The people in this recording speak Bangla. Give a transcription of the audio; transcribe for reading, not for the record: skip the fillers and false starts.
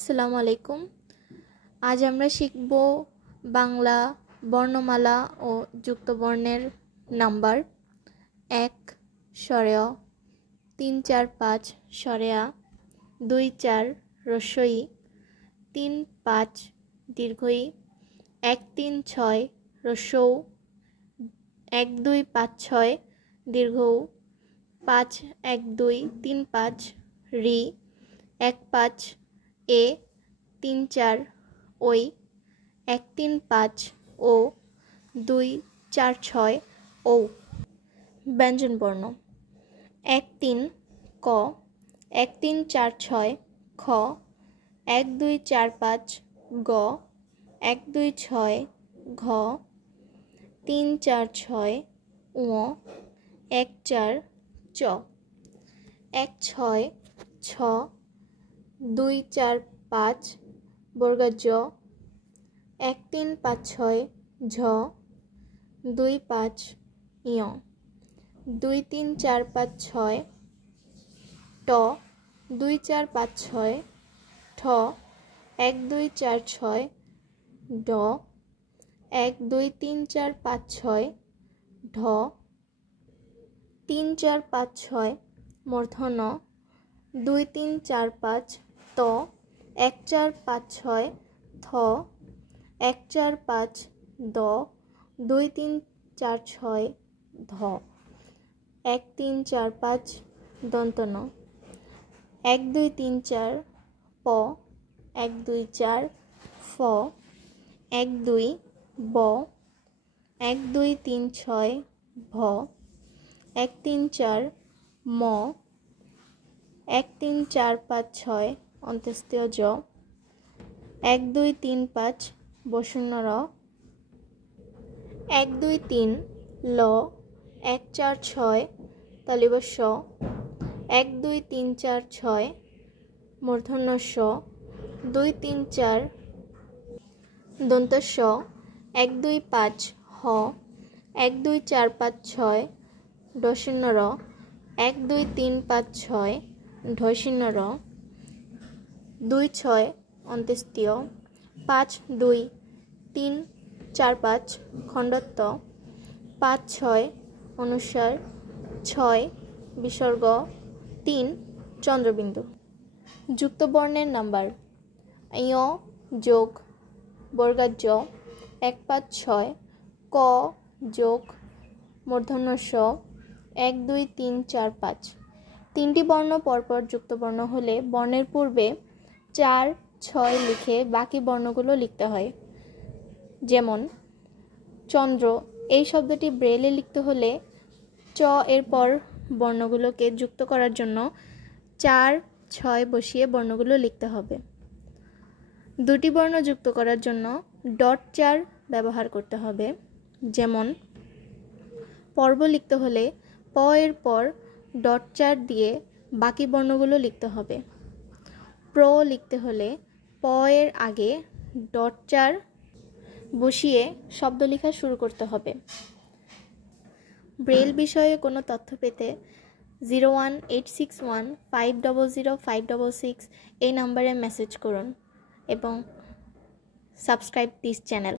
আসসালামু আলাইকুম। আজ আমরা শিখব বাংলা বর্ণমালা ও যুক্ত বর্ণের নাম্বার। 1 স্বরেয়, 3 4 5 স্বরেয়া, 2 4 হ্রস্বই, 3 5 দীর্ঘই, 1 3 6 হ্রস্বৌ, 1 2 5 6 দীর্ঘৌ, 5 1 2 3 5 রি, 1 5 এ, 3 4 ওই, 1 3 5 ও, 2 4 6 ও। ব্যঞ্জন বর্ণ। 1 3 ক, 1 3 4 6 খ, 1 2 4 5 গ, 1 2 6 ঘ, 3 4 6 ঙ, 1 4 চ, 1 6 ছ, 2 4 5 বর্গা জ, 1 3 5 6 ঝ, 2 5 ঞ, 2 3 4 5 6 ট, 2 4 5 6 ঠ, 1 2 4 6 ড, 1 2 3 4 5 6 ঢ, 3 4 5 6 মূর্ধন্য, 2 3 4 5 ত, 1 4 5 6 থ, 1 4 5 দ, 2 3 4 6 ধ, 1 3 4 5 দন্তন, 1 2 3 4 প, 1 2 4 ফ, 1 2 ব, 1 2 3 6 ভ, 1 3 4 ম, 1 3 4 5 6 অন্ত্যেষ্টিয় জ, 1 2 3 5 বসন্ন র, 1 2 3 ল, 1 4 6 তালিব শ, 1 2 3 4 6 মূর্ধন্য ষ, 2 3 4 দন্ত স, 1 2 5 হ, 1 2 4 5 6 ডশন্য র, 1 2 3 5 6 ঢশন্য র, 2 6 অন্ত্যেষ্টিয়, 5 2 3 4 5 খণ্ডত্ব, 5 6 অনুস্বার, 6 বিসর্গ, 3 চন্দ্রবিন্দু। যুক্ত বর্ণের নাম্বার। ঞ যোগ বর্গা জ, 1 5 6 ক যোগ মূর্ধন্য ষ, 1 2 3 4 5। তিনটি বর্ণ পরপর যুক্ত বর্ণ হলে বর্ণের পূর্বে 4 6 লিখে বাকি বর্ণগুলো লিখতে হয়। যেমন চন্দ্র এই শব্দটি ব্রেলে লিখতে হলে চ এর পর বর্ণগুলোকে যুক্ত করার জন্য 4 6 বসিয়ে বর্ণগুলো লিখতে হবে। দুটি বর্ণ যুক্ত করার জন্য ডট 4 ব্যবহার করতে হবে। যেমন পর্ব লিখতে হলে প এর পর ডট 4 দিয়ে বাকি বর্ণগুলো লিখতে হবে। প্র লিখতে হলে প এর আগে ডট 4 বসিয়ে শব্দ লেখা শুরু করতে হবে। ব্রেল বিষয়ে কোনো তথ্য পেতে 01861500566 এই নম্বরে মেসেজ করুন এবং সাবস্ক্রাইব দিস চ্যানেল।